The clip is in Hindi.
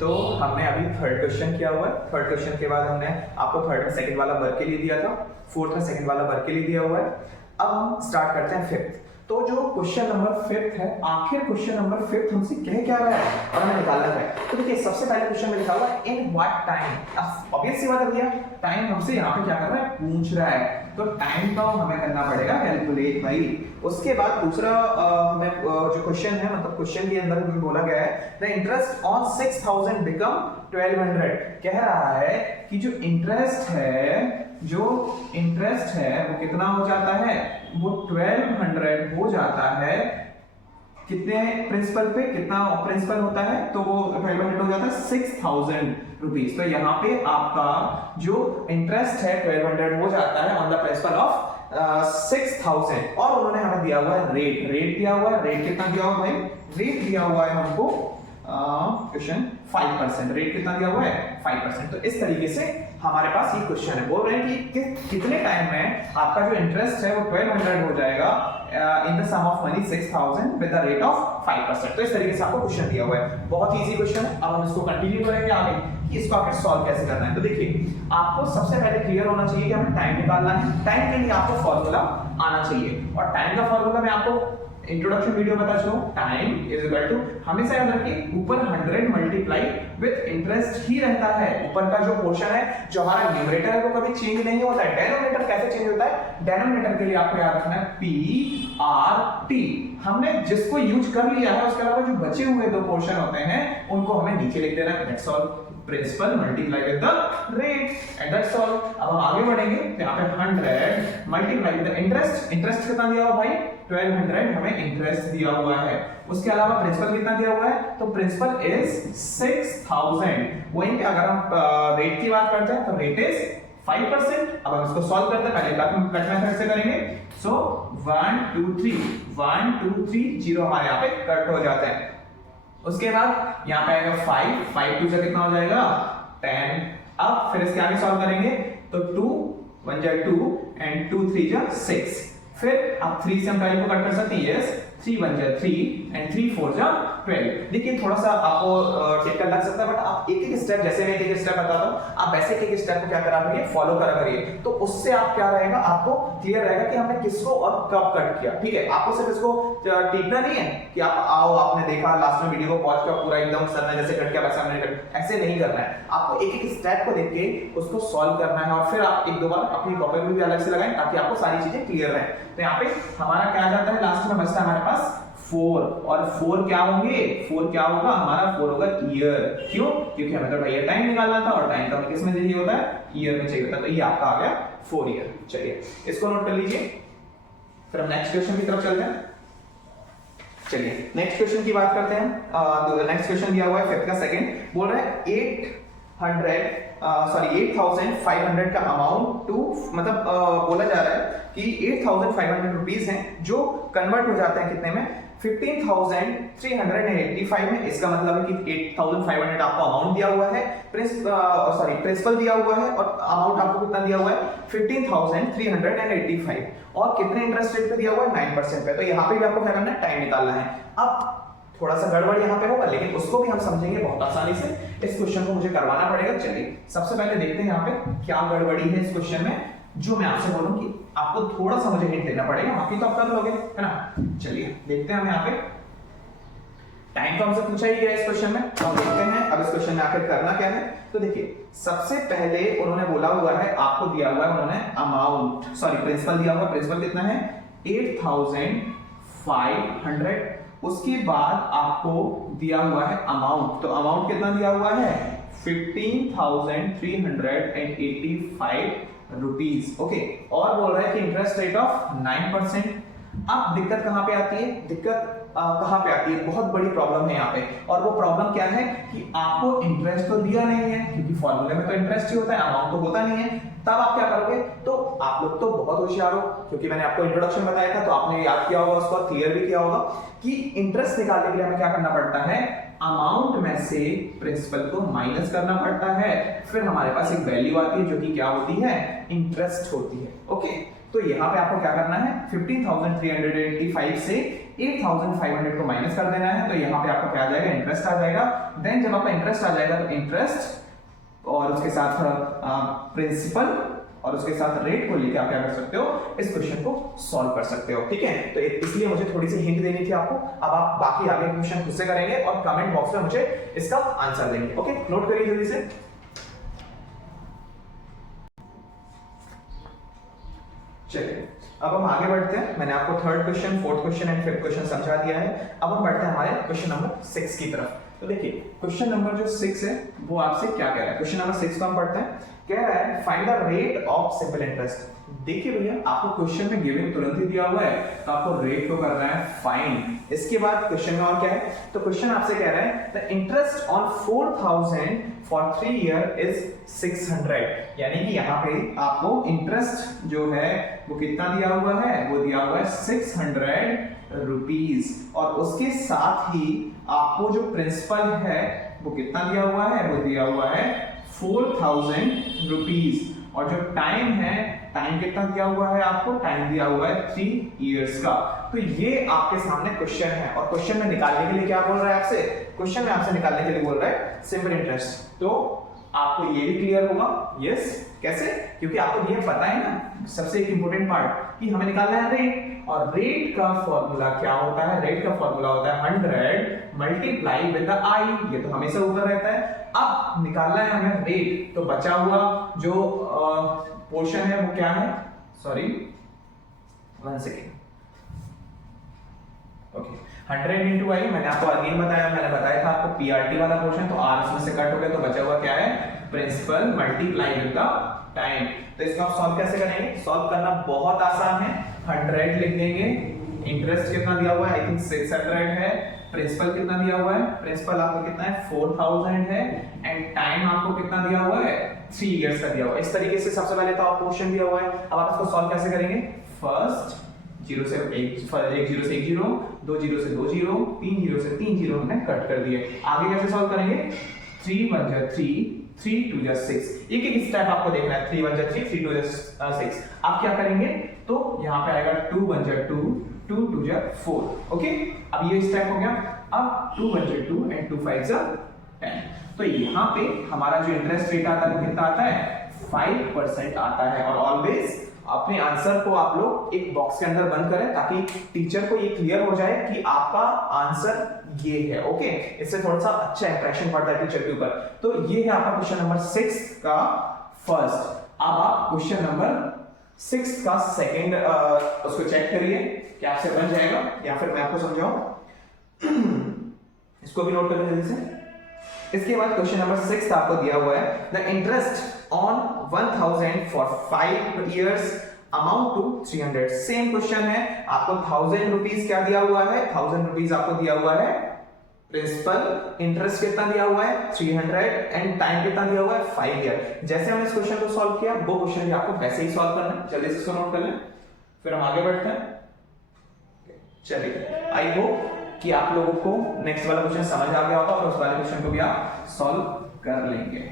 तो हमने अभी थर्ड क्वेश्चन किया हुआ है। थर्ड क्वेश्चन के बाद हमने आपको थर्ड में सेकंड वाला वर्क के लिए दिया था, फोर्थ में सेकंड वाला वर्क के लिए दिया हुआ है। अब हम स्टार्ट करते हैं फिफ्थ। तो जो क्वेश्चन नंबर फिफ्थ है, आखिर क्वेश्चन नंबर फिफ्थ हमसे कह क्या रहा है और हमें निकालना है। तो देखिए सबसे पहले क्वेश्चन में लिखा हुआ है इन व्हाट टाइम। अब ऑब्वियस सी बात है भैया, टाइम हमसे यहाँ पे क्या कर रहा है, पूछ रहा है, तो टाइम का हमें करना पड़ेगा कैलकुलेट भाई। उसके बाद दूसरा हमें जो क्वेश्चन है, मतलब क्वेश्चन के अंदर जो बोला गया है, द इंटरेस्ट ऑन 6000 बिकम 1200। कह रहा है कि जो इंटरेस्ट है वो कितना हो जाता है, वो 1200 हो जाता है। कितने प्रिंसिपल पे, कितना प्रिंसिपल होता है, तो वो 1200 हो जाता है 6000 रुपीज। तो यहाँ पे आपका जो इंटरेस्ट है 1200 हो जाता है ऑन द प्रिंसिपल ऑफ 6000। और उन्होंने हमें दिया हुआ है रेट दिया हुआ है। रेट कितना दिया हुआ है भाई, रेट दिया हुआ है हमको क्वेश्चन 5%। रेट कितना दिया हुआ है, 5%। तो इस तरीके से हमारे पास ये क्वेश्चन है। बोल रहे हैं कि कितने टाइम में आपका जो इंटरेस्ट है वो 1200 हो जाएगा in the sum of money 6000 with the rate of 5%। तो इस तरीके से आपको क्वेश्चन दिया हुआ है। बहुत इजी क्वेश्चन है। अब हम इसको कंटिन्यू करेंगे आगे कि इसको आगे सॉल्व कैसे करना है। तो देखिए आपको सबसे पहले क्लियर होना चाहिए कि हमें टाइम निकालना है। टाइम के लिए आपको फॉर्मूला आना चाहिए, और टाइम का फॉर्मूला मैं आपको इंट्रोडक्शन वीडियो बता चुका हूं। टाइम इज इक्वल टू, हमेशा याद रखिए, ऊपर 100 मल्टीप्लाई विद इंटरेस्ट ही रहता है। ऊपर का जो पोर्शन है, जो हमारा न्यूमरेटर है, वो कभी चेंज नहीं होता है। डेनोमिनेटर कैसे चेंज होता है, डेनोमिनेटर के लिए आपको याद रखना है PRT। हमने जिसको यूज कर लिया है, उसके अलावा जो बचे हुए दो पोर्शन होते हैं उनको हमें नीचे लिख देना है। That's all. Principal multiply with the rate and that's all. अब हम आगे बढ़ेंगे तो यहाँ पे 100 multiply with the interest. Interest कितना दिया हुआ भाई, 1200 हमें इंटरेस्ट दिया हुआ है। उसके अलावा प्रिंसिपल कितना दिया हुआ है, तो प्रिंसिपल इज 6000। वहीं पे अगर हम रेट की बात करते हैं तो रेट इज 5%। अब हम इसको सॉल्व करते हैं, पहले कट मेथड से करेंगे। सो 1 2 3 1 2 3 0 हमारे यहाँ पे कट हो जाते हैं। उसके बाद यहाँ पे आएगा 5 2 से कितना हो जाएगा 10। अब फिर इसके आगे सॉल्व करेंगे तो 2 1 जा 2 एंड 2 3 जा 6। फिर आप 3 से हम वैल्यू को कट कर सकते हैं। यस, 3 1 जा 3 एंड 3 4 जा 12। देखिए थोड़ा सा आपको टिक्का लग सकता है, बट आप एक एक स्टेप, जैसे मैं एक एक स्टेप बताता हूं, आप वैसे एक एक स्टेप को क्या करा करिए, फॉलो करा करिए। तो उससे आप क्या रहेगा, आपको क्लियर रहेगा कि हमने किसको और कब कट किया। ठीक है, आपको सिर्फ इसको टीकना नहीं है कि आप आओ, आपने देखा लास्ट में वीडियो को पॉज किया, पूरा एकदम सर ने जैसे कट किया वैसा हमने कट, ऐसे नहीं करना है। आपको एक एक स्टेप को देख के उसको सॉल्व करना है, और फिर आप एक दो बार अपनी कॉपी में भी अलग से लगाएं ताकि आपको सारी चीजें क्लियर रहें। तो यहाँ पे हमारा क्या आ जाता है, लास्ट में बचता है हमारे पास 4। और 4 क्या होंगे, 4 क्या होगा हमारा, 4 होगा ईयर। क्यों, क्योंकि हमें तो भैया टाइम निकालना था, और टाइम का किस में चाहिए होता है, ईयर में चाहिए होता है। तो ये आपका आ गया 4 ईयर। चलिए इसको नोट कर लीजिए, फिर हम नेक्स्ट क्वेश्चन की तरफ चलते हैं। चलिए नेक्स्ट क्वेश्चन की बात करते हैं। नेक्स्ट क्वेश्चन दिया हुआ है फिफ्थ का सेकंड, बोल रहा है 8500 का अमाउंट टू, मतलब बोला जा रहा है कि 8500 रुपीज हैं जो कन्वर्ट हो जाते हैं कितने में, 15,385 में। इसका मतलब है कि 8,500 आपको अमाउंट दिया हुआ है, प्रिंसिपल दिया हुआ है, और अमाउंट आपको कितना दिया हुआ है 15,385, और कितने इंटरेस्ट रेट पे दिया हुआ है 9% पे। तो यहाँ पे भी आपको क्या करना है, टाइम निकालना है। अब थोड़ा सा गड़बड़ यहाँ पे होगा, लेकिन उसको भी हम समझेंगे बहुत आसानी से। इस क्वेश्चन को मुझे करवाना पड़ेगा। चलिए सबसे पहले देखते हैं यहाँ पे क्या गड़बड़ी है इस क्वेश्चन में, जो मैं आपसे बोलूं कि आपको थोड़ा सा मुझे हिंट देना पड़ेगा, बाकी तो आप कर लोगे, है ना। चलिए देखते हैं हम यहाँ पे। टाइम तो हमसे पूछा ही गया इस क्वेश्चन में, तो हम देखते हैं अब इस क्वेश्चन में आखिर करना क्या है। तो देखिए सबसे पहले उन्होंने बोला हुआ है, आपको दिया हुआ है उन्होंने अमाउंट, प्रिंसिपल दिया हुआ है। प्रिंसिपल कितना है 8500। उसके बाद आपको दिया हुआ है अमाउंट, तो अमाउंट कितना दिया हुआ है 15,385 रुपीज। ओके, और बोल रहा है कि इंटरेस्ट रेट ऑफ 9%। अब दिक्कत कहां पे आती है, दिक्कत कहां पे आती है, बहुत बड़ी प्रॉब्लम है यहाँ पे। और वो प्रॉब्लम क्या है कि आपको इंटरेस्ट तो दिया नहीं है, क्योंकि फॉर्मूले में तो इंटरेस्ट ही होता है, अमाउंट तो होता नहीं है। तब आप क्या करोगे, तो आप लोग तो बहुत होशियार हो, क्योंकि मैंने आपको इंट्रोडक्शन बताया था, तो आपने याद किया होगा, उसको क्लियर भी किया होगा कि इंटरेस्ट निकालने के लिए हमें क्या करना पड़ता है, अमाउंट में से प्रिंसिपल को माइनस करना पड़ता है। फिर हमारे पास एक वैल्यू आती है जो कि क्या होती है, इंटरेस्ट होती है। ओके, तो यहाँ पे आपको क्या करना है, 15,385 से 8500 को माइनस कर देना है, तो यहाँ पे आपका क्या आ जाएगा, इंटरेस्ट आ जाएगा। देन जब आपका इंटरेस्ट आ जाएगा तो इंटरेस्ट और उसके साथ प्रिंसिपल और उसके साथ रेट को लेकर आप क्या कर सकते हो, इस क्वेश्चन को सॉल्व कर सकते हो। ठीक है, तो इसलिए मुझे थोड़ी सी हिंट देनी थी आपको। अब आप बाकी आगे क्वेश्चन खुद से करेंगे और कमेंट बॉक्स में मुझे इसका आंसर देंगे। ओके, नोट करिए जल्दी से। चलिए अब हम आगे बढ़ते हैं। मैंने आपको third question, fourth question and fifth question समझा दिया है। अब हम बढ़ते हैं हमारे क्वेश्चन नंबर 6 की तरफ। तो देखिए क्वेश्चन नंबर जो 6 है वो आपसे क्या कह रहा है। क्वेश्चन नंबर 6 को हम पढ़ते हैं। कह रहा है find the rate of simple interest. देखिए भैया आपको क्वेश्चन में गिवन तुरंत ही दिया हुआ है, तो आपको रेट को करना है फाइंड। इसके बाद क्वेश्चन में और क्या है, तो क्वेश्चन आपसे कह रहा है the interest on 4000 for 3 year is 600। यानी कि यहाँ पे आपको इंटरेस्ट जो है वो कितना दिया हुआ है, वो दिया हुआ है 600 रुपीज, और उसके साथ ही आपको जो प्रिंसिपल है वो कितना दिया हुआ है, वो दिया हुआ है 4000 रुपीज, और जो टाइम है, टाइम कितना दिया हुआ है आपको, टाइम दिया हुआ है 3 इयर्स का। तो ये आपके सामने क्वेश्चन है, और क्वेश्चन में निकालने के लिए क्या बोल रहा है आपसे, क्वेश्चन में आपसे निकालने के लिए बोल रहा है सिंपल इंटरेस्ट। तो आपको ये भी क्लियर होगा, यस कैसे, क्योंकि आपको ये पता है ना सबसे एक इंपॉर्टेंट पार्ट कि हमें निकालना है रेट, और रेट का फॉर्मूला क्या होता है, रेट का फॉर्मूला होता है 100 मल्टीप्लाई विद द आई, ये तो हमेशा ऊपर रहता है। अब निकालना है हमें रेट, तो बचा हुआ जो पोर्शन है वो क्या है, सॉरी 1 सेकेंड, ओके 100 इंटू आई, मैंने आपको अगेन बताया, मैंने बताया था आपको पीआरटी वाला पोर्शन, तो आर इसमें से कट हो गया, तो बचा हुआ क्या है, principal multiply with the time. तो इसको आप सॉल्व कैसे करेंगे, सॉल्व करना बहुत आसान है। 100 लिख देंगे, इंटरेस्ट कितना दिया हुआ है, आई थिंक 600 है, प्रिंसिपल कितना दिया हुआ है, प्रिंसिपल आपको कितना है 4000 है, एंड टाइम आपको कितना दिया हुआ है 3 इयर्स का दिया हुआ है। इस तरीके से सबसे पहले तो आप पोर्शन दिया हुआ है, अब आप इसको सॉल्व कैसे करेंगे, फर्स्ट 0 से 1 0 से 1 0, 2 0 से 2 0, 3 0 से 3 0 हमने कट कर दिए। आगे कैसे सॉल्व करेंगे, 3 1 जा 3, 3 2 जा 6, एक एक स्टेप आपको देखना है, 3 1 जा 3, 3 2 जा 6। आप क्या करेंगे, तो यहाँ पे आएगा 2 1 जा 2, 2 2 जा 4, ओके। अब ये स्टेप हो गया, अब 2 1 जा 2 एंड 2 5 जा 10। तो यहाँ पे हमारा जो इंटरेस्ट रेट आता है कितना आता है, 5% आता है। और ऑलवेज अपने आंसर को आप लोग एक बॉक्स के अंदर बंद करें, ताकि टीचर को ये क्लियर हो जाए कि आपका आंसर ये है, ओके। इससे थोड़ा सा अच्छा इंप्रेशन पड़ता है टीचर के ऊपर। तो ये है आपका क्वेश्चन नंबर 6 का फर्स्ट। अब आप क्वेश्चन नंबर 6 का सेकंड उसको चेक करिए कि आपसे बन जाएगा या फिर मैं आपको समझाऊं। इसको भी नोट करें जल्दी से। इसके बाद क्वेश्चन नंबर 6 आपको दिया हुआ है the interest on 1000 for 5 years amount to 300। Same question है, आपको 1000 रुपीज क्या दिया हुआ है, 1000 रुपीज आपको दिया हुआ है प्रिंसिपल, इंटरेस्ट कितना दिया हुआ है 300, एंड टाइम कितना दिया हुआ है 5 ईयर। जैसे हमने इस क्वेश्चन को सॉल्व किया, वो क्वेश्चन भी आपको वैसे ही सॉल्व करना है। जल्दी से इसको नोट कर लें, फिर हम आगे बढ़ते हैं। चलिए, आई होप कि आप लोगों को नेक्स्ट वाला क्वेश्चन समझ आ गया होगा और उस वाले क्वेश्चन को भी आप सॉल्व कर लेंगे।